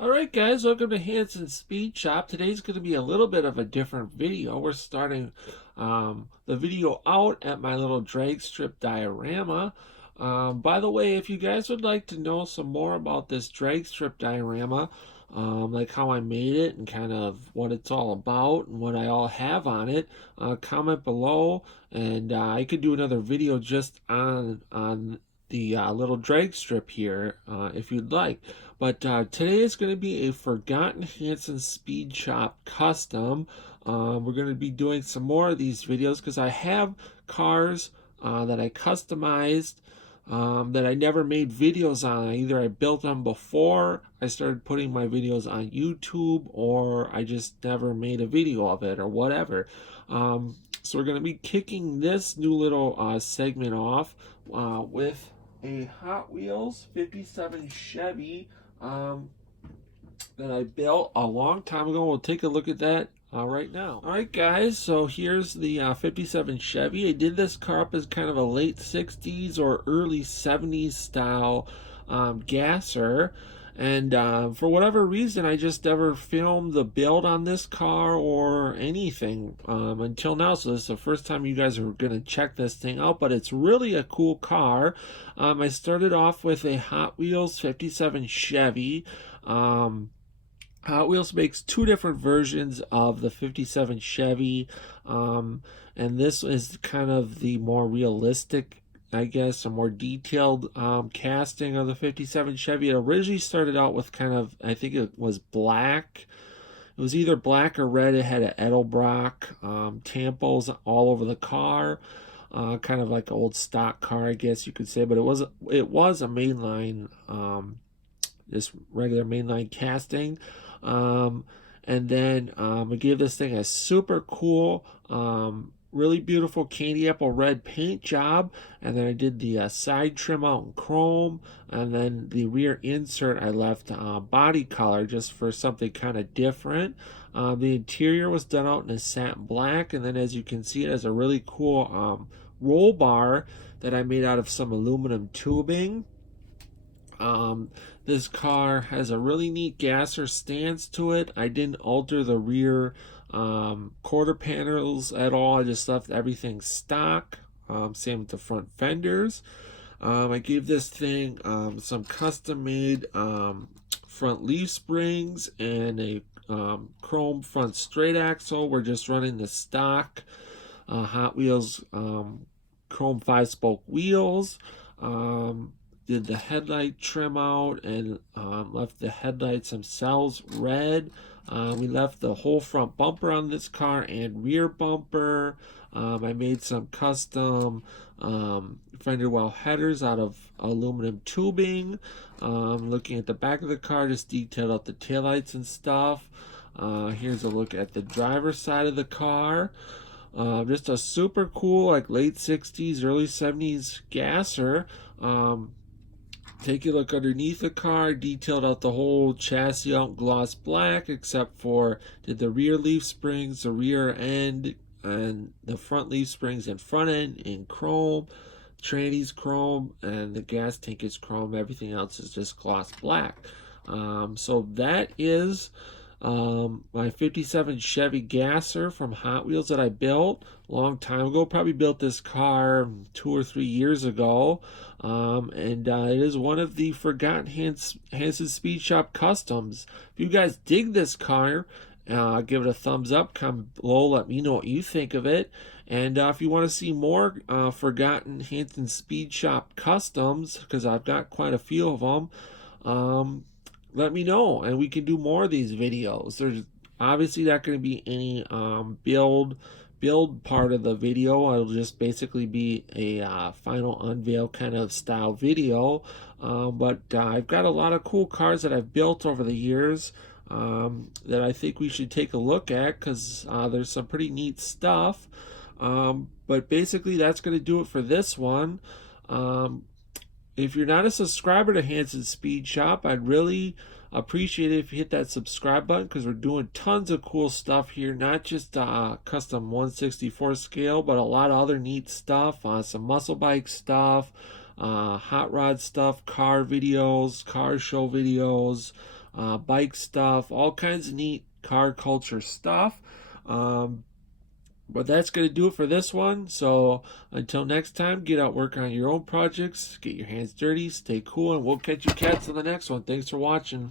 Alright guys, welcome to Hansen Speed Shop. Today's going to be a little bit of a different video. We're starting the video out at my little drag strip diorama. By the way, if you guys would like to know some more about this drag strip diorama, like how I made it and kind of what it's all about and what I all have on it, comment below, and I could do another video just on the little drag strip here if you'd like. But today is going to be a Forgotten Hansen Speed Shop custom. We're going to be doing some more of these videos because I have cars that I customized that I never made videos on. Either I built them before I started putting my videos on YouTube, or I just never made a video of it, or whatever. So we're going to be kicking this new little segment off with a Hot Wheels 57 Chevy that I built a long time ago. We'll take a look at that right now. Alright guys, so here's the 57 Chevy. I did this car up as kind of a late 60s or early 70s style gasser. And for whatever reason, I just never filmed the build on this car or anything until now. So this is the first time you guys are going to check this thing out, but it's really a cool car. I started off with a Hot Wheels 57 Chevy. Hot Wheels makes two different versions of the 57 Chevy, and this is kind of the more realistic, I guess, a more detailed casting of the 57 Chevy. It originally started out with kind of, I think it was black. It was either black or red. It had an Edelbrock tampos all over the car, kind of like an old stock car, I guess you could say. But it was a mainline, just regular mainline casting. And then I gave this thing a super cool, really beautiful candy apple red paint job, and then I did the side trim out in chrome, and then the rear insert I left body color just for something kind of different. The interior was done out in a satin black, and then as you can see, it has a really cool roll bar that I made out of some aluminum tubing. This car has a really neat gasser stance to it. I didn't alter the rear quarter panels at all. I just left everything stock. Same with the front fenders. I gave this thing some custom made front leaf springs and a chrome front straight axle. We're just running the stock Hot Wheels chrome 5-spoke wheels. Did the headlight trim out and left the headlights themselves red. We left the whole front bumper on this car and rear bumper. I made some custom fender well headers out of aluminum tubing. Looking at the back of the car, just detailed out the taillights and stuff. Here's a look at the driver's side of the car. Just a super cool, like late 60s, early 70s gasser. Take a look underneath the car, detailed out the whole chassis out in gloss black, except for did the rear leaf springs, the rear end, and the front leaf springs and front end in chrome, tranny's chrome, and the gas tank is chrome. Everything else is just gloss black. So that is my 57 Chevy gasser from Hot Wheels that I built a long time ago. Probably built this car 2 or 3 years ago. And it is one of the Forgotten Hansen Speed Shop customs. If you guys dig this car, give it a thumbs up. Comment below, let me know what you think of it. And if you want to see more Forgotten Hansen Speed Shop customs, because I've got quite a few of them, let me know, and we can do more of these videos. There's obviously not going to be any build part of the video. It'll just basically be a final unveil kind of style video. But I've got a lot of cool cars that I've built over the years that I think we should take a look at, because there's some pretty neat stuff. But basically that's going to do it for this one. If you're not a subscriber to Hansen Speed Shop, I'd really appreciate it if you hit that subscribe button, because we're doing tons of cool stuff here. Not just custom 1/64 scale, but a lot of other neat stuff. Some muscle bike stuff, hot rod stuff, car videos, car show videos, bike stuff, all kinds of neat car culture stuff. But that's going to do it for this one. So until next time, get out, work on your own projects, get your hands dirty, stay cool, and we'll catch you cats on the next one. Thanks for watching.